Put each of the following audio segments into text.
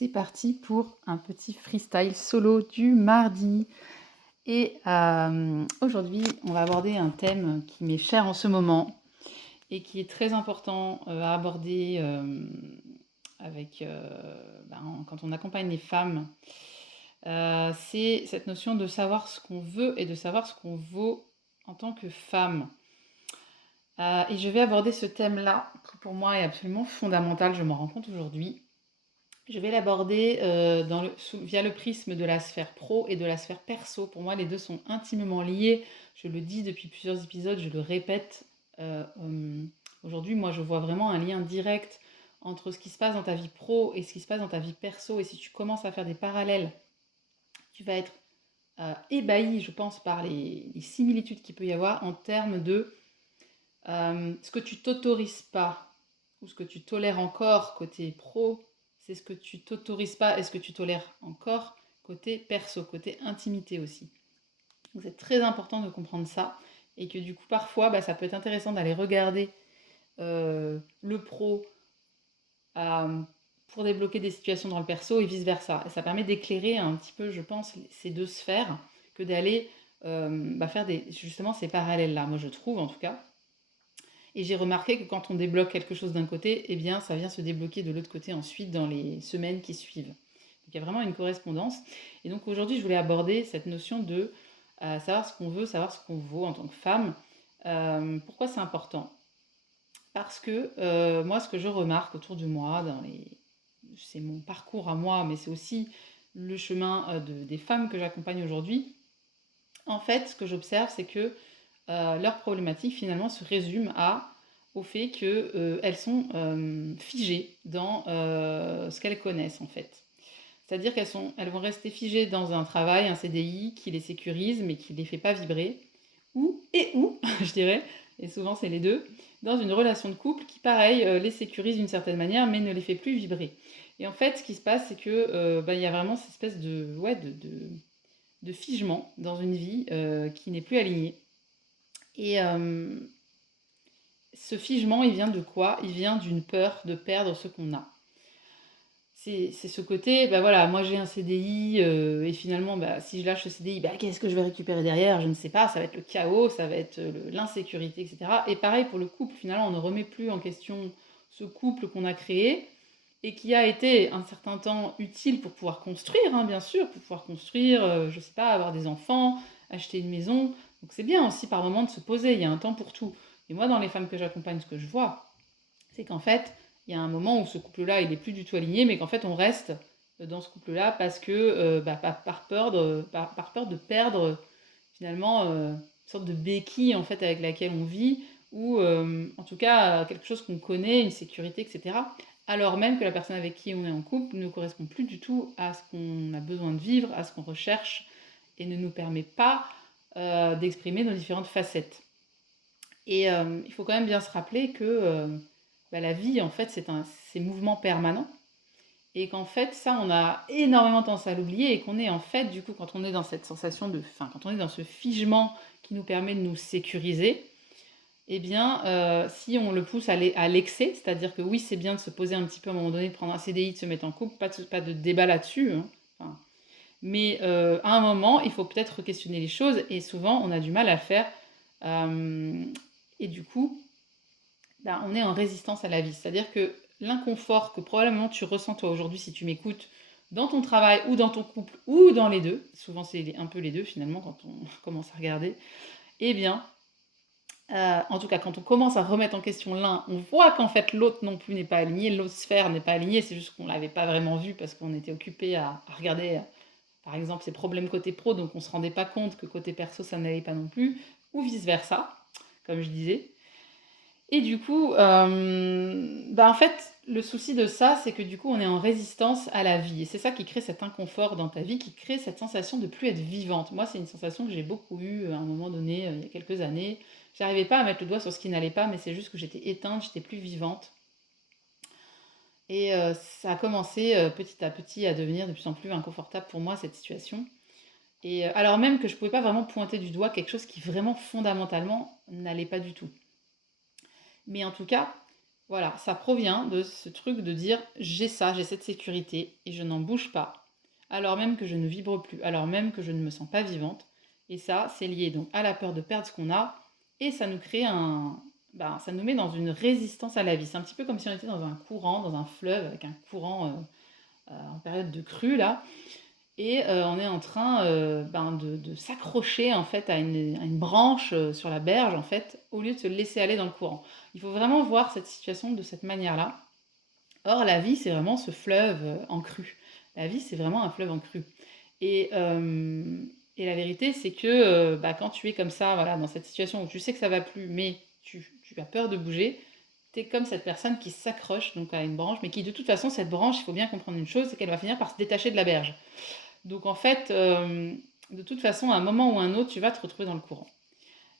c'est parti pour un petit freestyle solo du mardi. Et aujourd'hui, on va aborder un thème qui m'est cher en ce moment et qui est très important à aborder quand on accompagne les femmes. C'est cette notion de savoir ce qu'on veut et de savoir ce qu'on vaut en tant que femme. Et je vais aborder ce thème-là, qui pour moi est absolument fondamental, je m'en rends compte aujourd'hui. Je vais l'aborder via le prisme de la sphère pro et de la sphère perso. Pour moi, les deux sont intimement liés. Je le dis depuis plusieurs épisodes, je le répète. Aujourd'hui, moi, je vois vraiment un lien direct entre ce qui se passe dans ta vie pro et ce qui se passe dans ta vie perso. Et si tu commences à faire des parallèles, tu vas être ébahi, je pense, par les similitudes qu'il peut y avoir en termes de ce que tu t'autorises pas ou ce que tu tolères encore côté pro, c'est ce que tu t'autorises pas et ce que tu tolères encore côté perso, côté intimité aussi. Donc c'est très important de comprendre ça et que du coup parfois ça peut être intéressant d'aller regarder le pro pour débloquer des situations dans le perso et vice versa. Et ça permet d'éclairer un petit peu, je pense, ces deux sphères que d'aller faire justement ces parallèles là, moi je trouve en tout cas. Et j'ai remarqué que quand on débloque quelque chose d'un côté, eh bien, ça vient se débloquer de l'autre côté ensuite dans les semaines qui suivent. Donc il y a vraiment une correspondance. Et donc aujourd'hui, je voulais aborder cette notion de savoir ce qu'on veut, savoir ce qu'on vaut en tant que femme. Pourquoi c'est important? Parce que moi, ce que je remarque autour de moi, c'est mon parcours à moi, mais c'est aussi le chemin des femmes que j'accompagne aujourd'hui. En fait, ce que j'observe, c'est que leur problématique finalement se résume au fait qu'elles sont figées dans ce qu'elles connaissent en fait. C'est-à-dire elles vont rester figées dans un travail, un CDI qui les sécurise mais qui ne les fait pas vibrer, ou, je dirais, et souvent c'est les deux, dans une relation de couple qui pareil les sécurise d'une certaine manière mais ne les fait plus vibrer. Et en fait ce qui se passe c'est que y a vraiment cette espèce de figement dans une vie qui n'est plus alignée. Et ce figement, il vient de quoi? Il vient d'une peur de perdre ce qu'on a. C'est ce côté, voilà, moi j'ai un CDI et finalement, si je lâche ce CDI, qu'est-ce que je vais récupérer derrière? Je ne sais pas, ça va être le chaos, ça va être l'insécurité, etc. Et pareil pour le couple, finalement, on ne remet plus en question ce couple qu'on a créé et qui a été un certain temps utile pour pouvoir construire, hein, bien sûr, pour pouvoir construire, je ne sais pas, avoir des enfants, acheter une maison. Donc c'est bien aussi par moment de se poser, il y a un temps pour tout. Et moi, dans les femmes que j'accompagne, ce que je vois, c'est qu'en fait, il y a un moment où ce couple-là, il n'est plus du tout aligné, mais qu'en fait, on reste dans ce couple-là parce que, par peur de perdre, finalement, une sorte de béquille, en fait, avec laquelle on vit, ou en tout cas, quelque chose qu'on connaît, une sécurité, etc. Alors même que la personne avec qui on est en couple ne correspond plus du tout à ce qu'on a besoin de vivre, à ce qu'on recherche, et ne nous permet pas d'exprimer nos différentes facettes. Et il faut quand même bien se rappeler que la vie, en fait, c'est mouvement permanent. Et qu'en fait, ça, on a énormément tendance à l'oublier et qu'on est en fait, du coup, quand on est dans cette sensation quand on est dans ce figement qui nous permet de nous sécuriser, eh bien, si on le pousse à l'excès, c'est-à-dire que oui, c'est bien de se poser un petit peu à un moment donné, de prendre un CDI, de se mettre en couple, pas de débat là-dessus, hein. Enfin, mais à un moment, il faut peut-être questionner les choses et souvent, on a du mal à le faire. Euh, et du coup, on est en résistance à la vie. C'est-à-dire que l'inconfort que probablement tu ressens toi aujourd'hui si tu m'écoutes dans ton travail ou dans ton couple ou dans les deux, souvent c'est un peu les deux finalement quand on commence à regarder, eh bien, en tout cas quand on commence à remettre en question l'un, on voit qu'en fait l'autre non plus n'est pas aligné, l'autre sphère n'est pas alignée, c'est juste qu'on ne l'avait pas vraiment vu parce qu'on était occupé à regarder par exemple ses problèmes côté pro, donc on ne se rendait pas compte que côté perso ça n'allait pas non plus, ou vice versa, comme je disais. Et du coup, en fait, le souci de ça, c'est que du coup, on est en résistance à la vie. Et c'est ça qui crée cet inconfort dans ta vie, qui crée cette sensation de plus être vivante. Moi, c'est une sensation que j'ai beaucoup eue à un moment donné, il y a quelques années. J'arrivais pas à mettre le doigt sur ce qui n'allait pas, mais c'est juste que j'étais éteinte, j'étais plus vivante. Et ça a commencé petit à petit à devenir de plus en plus inconfortable pour moi, cette situation. Et alors même que je pouvais pas vraiment pointer du doigt quelque chose qui vraiment fondamentalement n'allait pas du tout. Mais en tout cas, Voilà, ça provient de ce truc de dire: «J'ai ça, j'ai cette sécurité et je n'en bouge pas, alors même que je ne vibre plus, alors même que je ne me sens pas vivante» et ça, c'est lié donc à la peur de perdre ce qu'on a et ça nous crée ça nous met dans une résistance à la vie. C'est un petit peu comme si on était dans un courant, dans un fleuve avec un courant, en période de crue là et on est en train, de s'accrocher en fait à une branche, sur la berge en fait, au lieu de se laisser aller dans le courant. Il faut vraiment voir cette situation de cette manière-là. Or la vie, c'est vraiment ce fleuve, en crue. La vie, c'est vraiment un fleuve en crue et la vérité, c'est que, quand tu es comme ça, voilà, dans cette situation où tu sais que ça va plus, mais tu as peur de bouger, tu es comme cette personne qui s'accroche donc à une branche, mais qui de toute façon, cette branche, il faut bien comprendre une chose, c'est qu'elle va finir par se détacher de la berge. Donc en fait, de toute façon, à un moment ou à un autre, tu vas te retrouver dans le courant.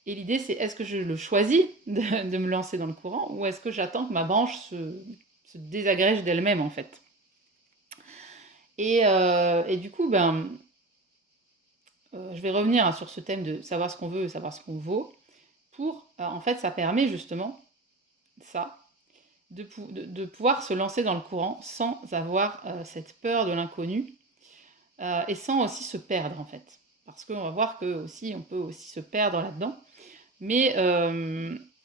Et l'idée, c'est est-ce que je le choisis de me lancer dans le courant ou est-ce que j'attends que ma branche se désagrège d'elle-même en fait. Et du coup, je vais revenir sur ce thème de savoir ce qu'on veut et savoir ce qu'on vaut. En fait, ça permet justement ça, de pouvoir se lancer dans le courant sans avoir cette peur de l'inconnu et sans aussi se perdre en fait. Parce qu'on va voir que aussi, on peut aussi se perdre là-dedans. Mais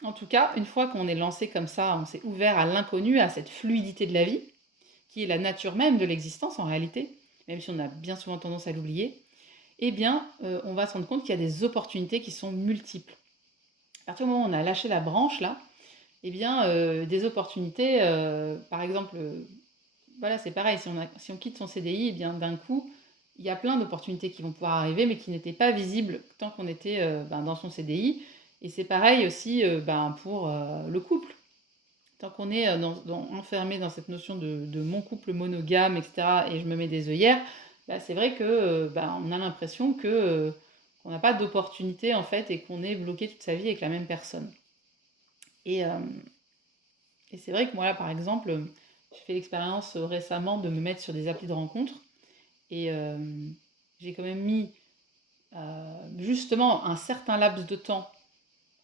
en tout cas, une fois qu'on est lancé comme ça, on s'est ouvert à l'inconnu, à cette fluidité de la vie, qui est la nature même de l'existence en réalité, même si on a bien souvent tendance à l'oublier, eh bien, on va se rendre compte qu'il y a des opportunités qui sont multiples. À partir du moment où on a lâché la branche là, eh bien, des opportunités, par exemple, voilà, c'est pareil, si on quitte son CDI, eh bien, d'un coup, il y a plein d'opportunités qui vont pouvoir arriver, mais qui n'étaient pas visibles tant qu'on était dans son CDI. Et c'est pareil aussi pour le couple. Tant qu'on est enfermé dans cette notion de mon couple monogame, etc., et je me mets des œillères, c'est vrai que on a l'impression qu'on n'a pas d'opportunité en fait et qu'on est bloqué toute sa vie avec la même personne. Et, euh, et c'est vrai que moi là par exemple, j'ai fait l'expérience récemment de me mettre sur des applis de rencontres et j'ai quand même mis justement un certain laps de temps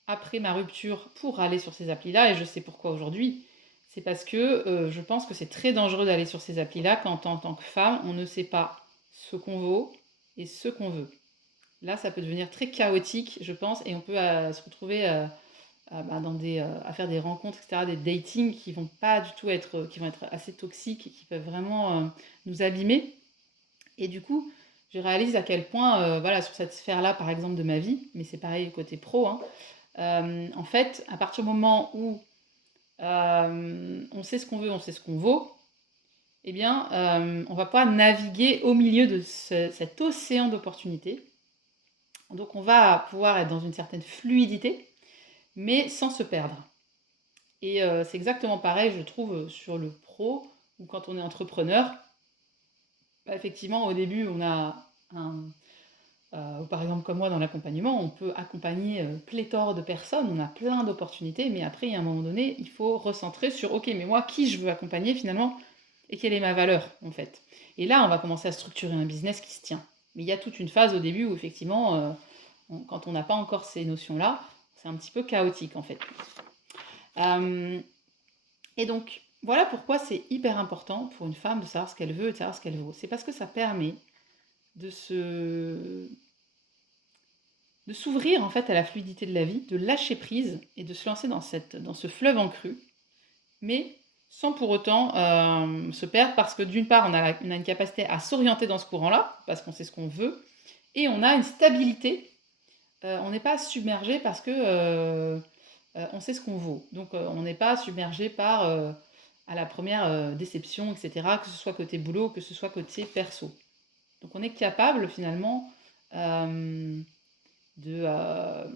après ma rupture pour aller sur ces applis-là, et je sais pourquoi aujourd'hui. C'est parce que je pense que c'est très dangereux d'aller sur ces applis-là quand en tant que femme, on ne sait pas ce qu'on vaut et ce qu'on veut. Là, ça peut devenir très chaotique, je pense, et on peut se retrouver à faire des rencontres, etc., des datings qui vont pas du tout être, qui vont être assez toxiques et qui peuvent vraiment nous abîmer. Et du coup, je réalise à quel point, voilà, sur cette sphère-là, par exemple, de ma vie, mais c'est pareil côté pro, hein, en fait, à partir du moment où on sait ce qu'on veut, on sait ce qu'on vaut, eh bien, on va pas naviguer au milieu de cet océan d'opportunités. Donc, on va pouvoir être dans une certaine fluidité, mais sans se perdre. Et c'est exactement pareil, je trouve, sur le pro, ou quand on est entrepreneur. Effectivement, au début, on a ou par exemple, comme moi dans l'accompagnement, on peut accompagner pléthore de personnes, on a plein d'opportunités, mais après, il y a un moment donné, il faut recentrer sur, ok, mais moi, qui je veux accompagner finalement, et quelle est ma valeur, en fait. Et là, on va commencer à structurer un business qui se tient. Mais il y a toute une phase au début où, effectivement, quand on n'a pas encore ces notions-là, c'est un petit peu chaotique, en fait. Euh, et donc, voilà pourquoi c'est hyper important pour une femme de savoir ce qu'elle veut et de savoir ce qu'elle vaut. C'est parce que ça permet de de s'ouvrir en fait à la fluidité de la vie, de lâcher prise et de se lancer dans ce fleuve en crue, mais sans pour autant se perdre parce que d'une part on a une capacité à s'orienter dans ce courant-là, parce qu'on sait ce qu'on veut, et on a une stabilité, on n'est pas submergé parce que on sait ce qu'on vaut. Donc on n'est pas submergé par à la première déception, etc., que ce soit côté boulot, que ce soit côté perso. Donc on est capable finalement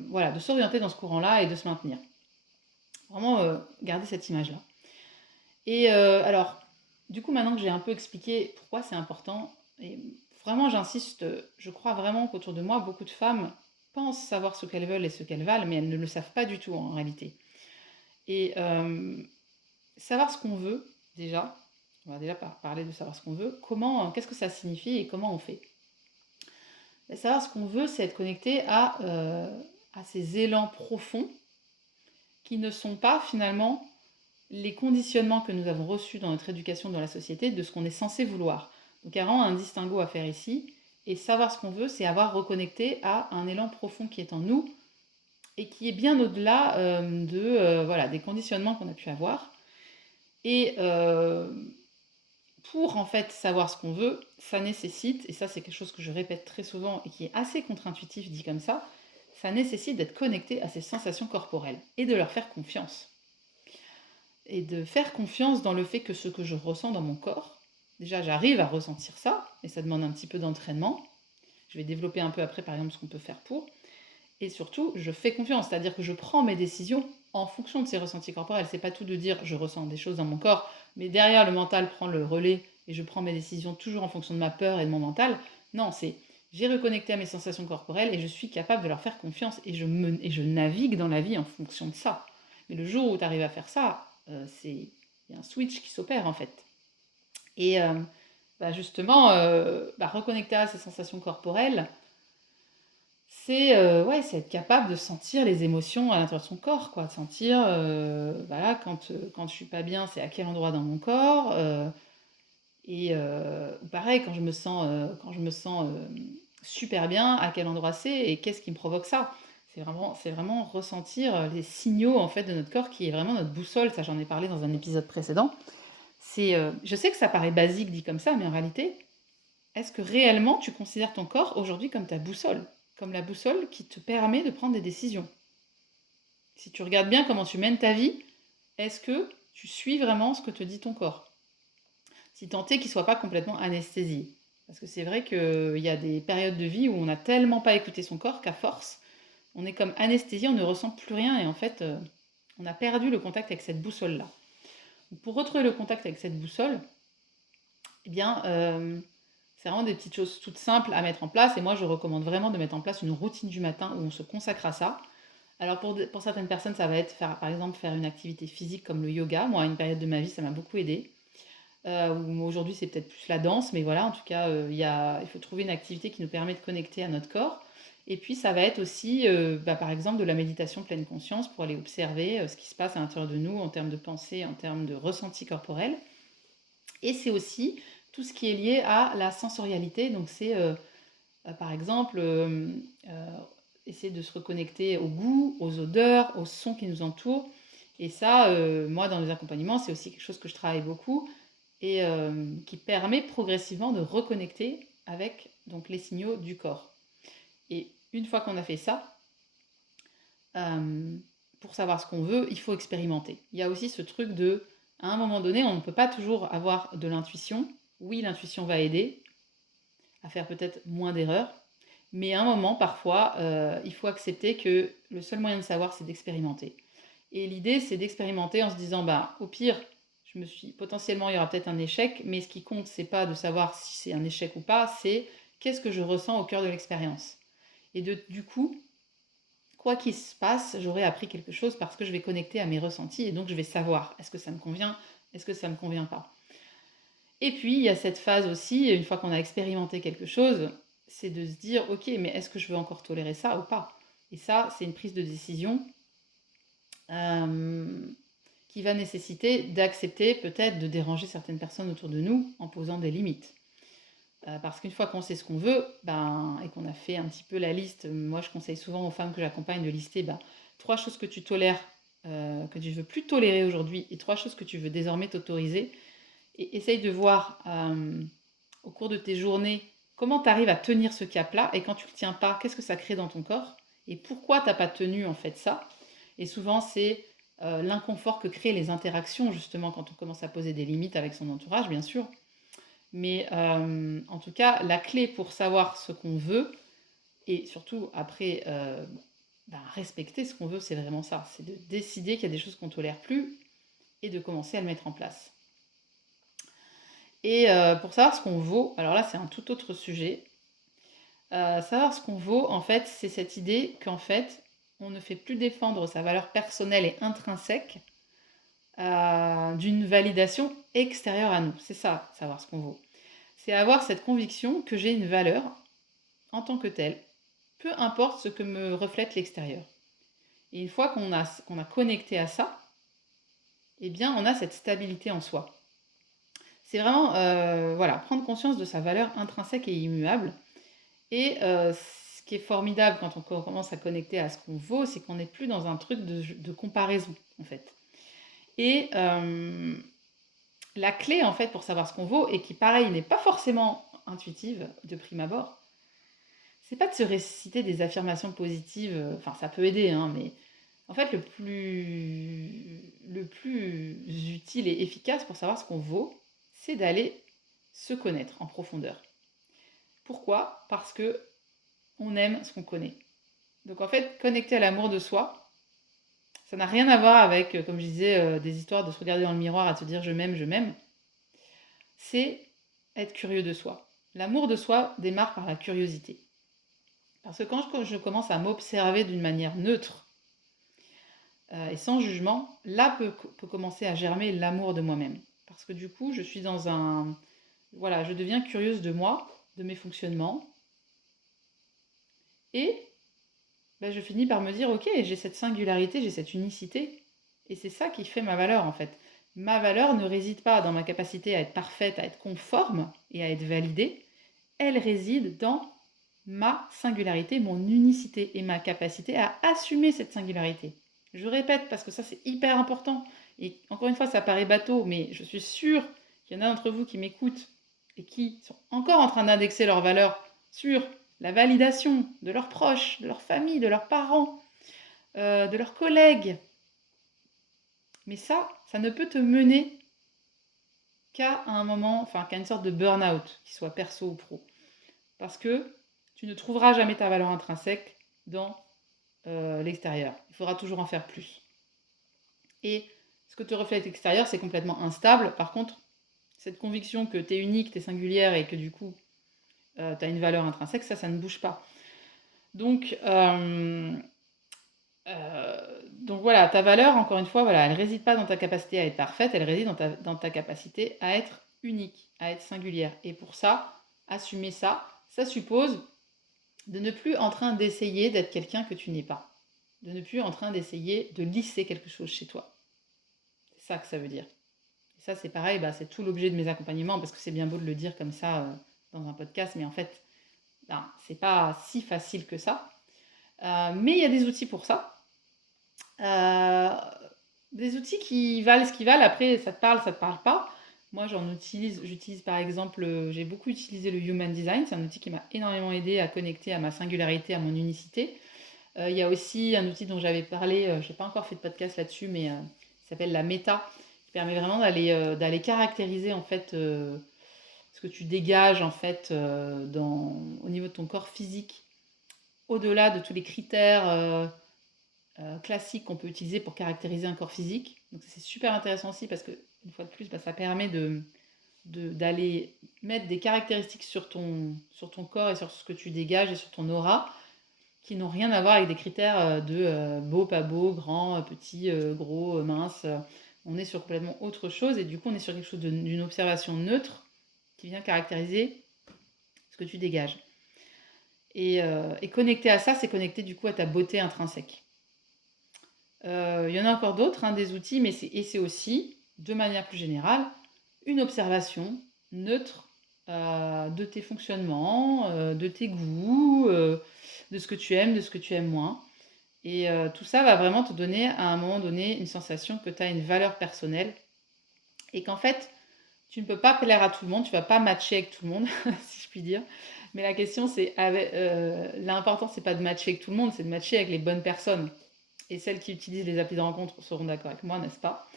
voilà, de s'orienter dans ce courant-là et de se maintenir. Vraiment garder cette image-là. Et alors, du coup, maintenant que j'ai un peu expliqué pourquoi c'est important, et vraiment j'insiste, je crois vraiment qu'autour de moi, beaucoup de femmes pensent savoir ce qu'elles veulent et ce qu'elles valent, mais elles ne le savent pas du tout en réalité. Et savoir ce qu'on veut, déjà, on va déjà parler de savoir ce qu'on veut, qu'est-ce que ça signifie et comment on fait. Et savoir ce qu'on veut, c'est être connecté à ces élans profonds qui ne sont pas finalement les conditionnements que nous avons reçus dans notre éducation dans la société de ce qu'on est censé vouloir. Donc il y a vraiment un distinguo à faire ici. Et savoir ce qu'on veut, c'est avoir reconnecté à un élan profond qui est en nous et qui est bien au-delà voilà, des conditionnements qu'on a pu avoir. Et pour en fait savoir ce qu'on veut, ça nécessite, et ça c'est quelque chose que je répète très souvent et qui est assez contre-intuitif dit comme ça nécessite d'être connecté à ses sensations corporelles et de leur faire confiance. Et de faire confiance dans le fait que ce que je ressens dans mon corps, déjà j'arrive à ressentir ça, et ça demande un petit peu d'entraînement. Je vais développer un peu après par exemple ce qu'on peut faire pour. Et surtout, je fais confiance, c'est-à-dire que je prends mes décisions en fonction de ces ressentis corporels. C'est pas tout de dire je ressens des choses dans mon corps, mais derrière le mental prend le relais et je prends mes décisions toujours en fonction de ma peur et de mon mental. Non, c'est j'ai reconnecté à mes sensations corporelles et je suis capable de leur faire confiance et je navigue dans la vie en fonction de ça. Mais le jour où tu arrives à faire ça, il y a un switch qui s'opère en fait. Et justement, reconnecter à ces sensations corporelles, c'est être capable de sentir les émotions à l'intérieur de son corps, quoi. De sentir, voilà, quand je suis pas bien, c'est à quel endroit dans mon corps. Ou pareil, quand je me sens super bien, à quel endroit c'est et qu'est-ce qui me provoque ça. C'est vraiment ressentir les signaux en fait de notre corps qui est vraiment notre boussole. Ça, j'en ai parlé dans un épisode précédent. Je sais que ça paraît basique dit comme ça, mais en réalité, est-ce que réellement tu considères ton corps aujourd'hui comme ta boussole? Comme la boussole qui te permet de prendre des décisions? Si tu regardes bien comment tu mènes ta vie, est-ce que tu suis vraiment ce que te dit ton corps? Si tant est qu'il ne soit pas complètement anesthésié. Parce que c'est vrai qu'il y a des périodes de vie où on n'a tellement pas écouté son corps qu'à force, on est comme anesthésié, on ne ressent plus rien et en fait, on a perdu le contact avec cette boussole-là. Pour retrouver le contact avec cette boussole, eh bien, c'est vraiment des petites choses toutes simples à mettre en place. Et moi, je recommande vraiment de mettre en place une routine du matin où on se consacre à ça. Alors pour certaines personnes, ça va être par exemple faire une activité physique comme le yoga. Moi, à une période de ma vie, ça m'a beaucoup aidé. Aujourd'hui, c'est peut-être plus la danse, mais voilà, en tout cas, il faut trouver une activité qui nous permet de connecter à notre corps. Et puis, ça va être aussi, par exemple, de la méditation pleine conscience pour aller observer ce qui se passe à l'intérieur de nous en termes de pensée, en termes de ressenti corporel. Et c'est aussi tout ce qui est lié à la sensorialité. Donc, c'est par exemple essayer de se reconnecter au goût, aux odeurs, aux sons qui nous entourent. Et ça, moi, dans les accompagnements, c'est aussi quelque chose que je travaille beaucoup et qui permet progressivement de reconnecter avec donc, les signaux du corps. Et une fois qu'on a fait ça, pour savoir ce qu'on veut, il faut expérimenter. Il y a aussi ce truc à un moment donné, on ne peut pas toujours avoir de l'intuition. Oui, l'intuition va aider à faire peut-être moins d'erreurs, mais à un moment, parfois, il faut accepter que le seul moyen de savoir, c'est d'expérimenter. Et l'idée, c'est d'expérimenter en se disant, au pire, potentiellement, il y aura peut-être un échec, mais ce qui compte, c'est pas de savoir si c'est un échec ou pas, c'est qu'est-ce que je ressens au cœur de l'expérience. Et du coup, quoi qu'il se passe, j'aurai appris quelque chose parce que je vais connecter à mes ressentis et donc je vais savoir est-ce que ça me convient, est-ce que ça ne me convient pas. Et puis, il y a cette phase aussi, une fois qu'on a expérimenté quelque chose, c'est de se dire, ok, mais est-ce que je veux encore tolérer ça ou pas? Et ça, c'est une prise de décision qui va nécessiter d'accepter peut-être de déranger certaines personnes autour de nous en posant des limites. Parce qu'une fois qu'on sait ce qu'on veut, et qu'on a fait un petit peu la liste, moi je conseille souvent aux femmes que j'accompagne de lister 3 choses que tu tolères, que tu ne veux plus tolérer aujourd'hui, et 3 choses que tu veux désormais t'autoriser. Et essaye de voir au cours de tes journées comment tu arrives à tenir ce cap-là, et quand tu ne le tiens pas, qu'est-ce que ça crée dans ton corps, et pourquoi tu n'as pas tenu en fait ça. Et souvent c'est l'inconfort que créent les interactions, justement, quand on commence à poser des limites avec son entourage, bien sûr. Mais en tout cas, la clé pour savoir ce qu'on veut, et surtout après respecter ce qu'on veut, c'est vraiment ça. C'est de décider qu'il y a des choses qu'on ne tolère plus et de commencer à le mettre en place. Et pour savoir ce qu'on vaut, alors là c'est un tout autre sujet. Savoir ce qu'on vaut, en fait, c'est cette idée qu'en fait, on ne fait plus défendre sa valeur personnelle et intrinsèque d'une validation extérieure à nous. C'est ça, savoir ce qu'on vaut. C'est avoir cette conviction que j'ai une valeur en tant que telle, peu importe ce que me reflète l'extérieur. Et une fois qu'on a connecté à ça, eh bien, on a cette stabilité en soi. C'est vraiment, voilà, prendre conscience de sa valeur intrinsèque et immuable. Et ce qui est formidable quand on commence à connecter à ce qu'on vaut, c'est qu'on n'est plus dans un truc de comparaison, en fait. Et la clé, en fait, pour savoir ce qu'on vaut, et qui, pareil, n'est pas forcément intuitive de prime abord, c'est pas de se réciter des affirmations positives, enfin, ça peut aider, hein, mais en fait, le plus utile et efficace pour savoir ce qu'on vaut, c'est d'aller se connaître en profondeur. Pourquoi? Parce que on aime ce qu'on connaît. Donc en fait, connecter à l'amour de soi, ça n'a rien à voir avec, comme je disais, des histoires de se regarder dans le miroir et de se dire je m'aime, je m'aime. C'est être curieux de soi. L'amour de soi démarre par la curiosité. Parce que quand je commence à m'observer d'une manière neutre et sans jugement, là peut commencer à germer l'amour de moi-même. Parce que du coup, je suis dans un... Voilà, je deviens curieuse de moi, de mes fonctionnements. Et ben, je finis par me dire, ok, j'ai cette singularité, j'ai cette unicité. Et c'est ça qui fait ma valeur, en fait. Ma valeur ne réside pas dans ma capacité à être parfaite, à être conforme et à être validée. Elle réside dans ma singularité, mon unicité et ma capacité à assumer cette singularité. Je répète parce que ça c'est hyper important. Et encore une fois, ça paraît bateau, mais je suis sûre qu'il y en a d'entre vous qui m'écoutent et qui sont encore en train d'indexer leurs valeurs sur la validation de leurs proches, de leur famille, de leurs parents, de leurs collègues. Mais ça ne peut te mener qu'à un moment, enfin qu'à une sorte de burn-out, qu'il soit perso ou pro. Parce que tu ne trouveras jamais ta valeur intrinsèque dans l'extérieur. Il faudra toujours en faire plus. Et ce que te reflète l'extérieur, c'est complètement instable. Par contre, cette conviction que tu es unique, tu es singulière et que du coup, tu as une valeur intrinsèque, ça ne bouge pas. Donc, voilà, ta valeur, encore une fois, voilà, elle ne réside pas dans ta capacité à être parfaite, elle réside dans ta capacité à être unique, à être singulière. Et pour ça, assumer ça, ça suppose de ne plus en train d'essayer d'être quelqu'un que tu n'es pas. De ne plus en train d'essayer de lisser quelque chose chez toi. C'est ça que ça veut dire. Et ça, c'est pareil, bah, c'est tout l'objet de mes accompagnements, parce que c'est bien beau de le dire comme ça dans un podcast, mais en fait, ben, c'est pas si facile que ça. Mais il y a des outils pour ça. Euh, des outils qui valent ce qu'ils valent. Après, ça te parle pas. Moi, j'utilise par exemple, j'ai beaucoup utilisé le Human Design. C'est un outil qui m'a énormément aidé à connecter à ma singularité, à mon unicité. Il y a aussi un outil dont j'avais parlé, je n'ai pas encore fait de podcast là-dessus, mais qui s'appelle la méta, qui permet vraiment d'aller caractériser en fait ce que tu dégages en fait au niveau de ton corps physique, au-delà de tous les critères classiques qu'on peut utiliser pour caractériser un corps physique. Donc c'est super intéressant aussi parce que une fois de plus, bah, ça permet d'aller mettre des caractéristiques sur ton corps et sur ce que tu dégages et sur ton aura qui n'ont rien à voir avec des critères de beau, pas beau, grand, petit, gros, mince. On est sur complètement autre chose et du coup on est sur quelque chose d'une observation neutre qui vient caractériser ce que tu dégages. Et connecter à ça, c'est connecter du coup à ta beauté intrinsèque. Il y en a encore d'autres, hein, des outils, mais c'est aussi, de manière plus générale, une observation neutre de tes fonctionnements, de tes goûts, de ce que tu aimes, de ce que tu aimes moins. Et tout ça va vraiment te donner à un moment donné une sensation que tu as une valeur personnelle et qu'en fait, tu ne peux pas plaire à tout le monde, tu ne vas pas matcher avec tout le monde, si je puis dire. Mais la question, l'important, c'est pas de matcher avec tout le monde, c'est de matcher avec les bonnes personnes. Et celles qui utilisent les applis de rencontre seront d'accord avec moi, n'est-ce pas?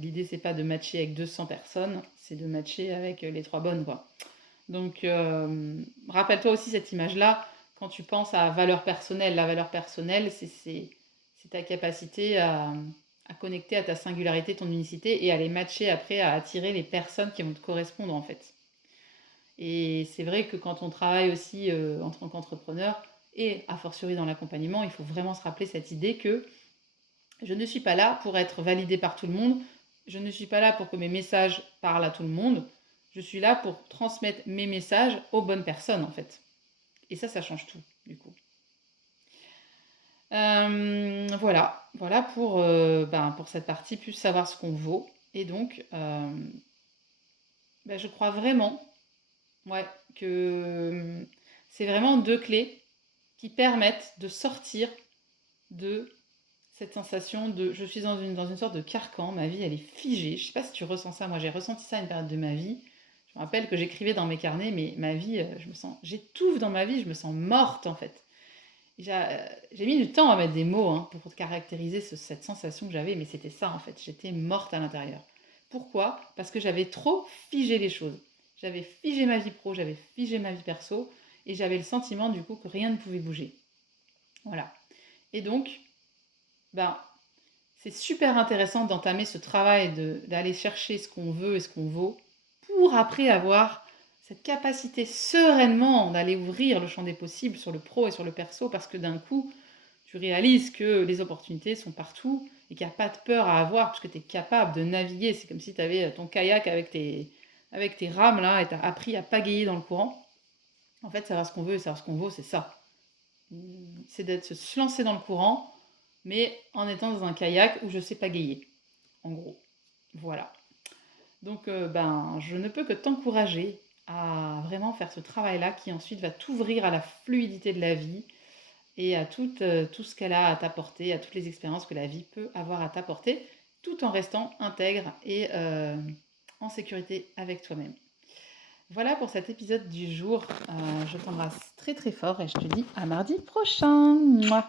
L'idée, c'est pas de matcher avec 200 personnes, c'est de matcher avec les 3 bonnes, quoi. Donc, rappelle-toi aussi cette image-là quand tu penses à valeur personnelle. La valeur personnelle, c'est ta capacité à connecter à ta singularité, ton unicité et à les matcher après, à attirer les personnes qui vont te correspondre en fait. Et c'est vrai que quand on travaille aussi en tant qu'entrepreneur et a fortiori dans l'accompagnement, il faut vraiment se rappeler cette idée que je ne suis pas là pour être validée par tout le monde, je ne suis pas là pour que mes messages parlent à tout le monde, je suis là pour transmettre mes messages aux bonnes personnes en fait. Et ça change tout du coup. Voilà pour cette partie, plus savoir ce qu'on vaut et donc je crois vraiment, ouais, que, c'est vraiment 2 clés qui permettent de sortir de cette sensation de je suis dans une sorte de carcan, ma vie elle est figée. Je sais pas si tu ressens ça, moi j'ai ressenti ça à une période de ma vie. Je me rappelle que j'écrivais dans mes carnets, mais ma vie, j'étouffe dans ma vie, je me sens morte en fait. J'ai mis du temps à mettre des mots hein, pour caractériser cette sensation que j'avais, mais c'était ça en fait, j'étais morte à l'intérieur. Pourquoi? Parce que j'avais trop figé les choses. J'avais figé ma vie pro, j'avais figé ma vie perso, et j'avais le sentiment du coup que rien ne pouvait bouger. Voilà. Et donc, ben, c'est super intéressant d'entamer ce travail, d'aller chercher ce qu'on veut et ce qu'on vaut, pour après avoir cette capacité sereinement d'aller ouvrir le champ des possibles sur le pro et sur le perso, parce que d'un coup, tu réalises que les opportunités sont partout et qu'il n'y a pas de peur à avoir, parce que tu es capable de naviguer. C'est comme si tu avais ton kayak avec tes rames là, et tu as appris à pagayer dans le courant. En fait, savoir ce qu'on veut et savoir ce qu'on vaut, c'est ça. C'est d'être se lancer dans le courant, mais en étant dans un kayak où je sais pagayer, en gros. Voilà. Donc, je ne peux que t'encourager à vraiment faire ce travail-là qui ensuite va t'ouvrir à la fluidité de la vie et à tout ce qu'elle a à t'apporter, à toutes les expériences que la vie peut avoir à t'apporter, tout en restant intègre et en sécurité avec toi-même. Voilà pour cet épisode du jour. Je t'embrasse très très fort et je te dis à mardi prochain. Mouah.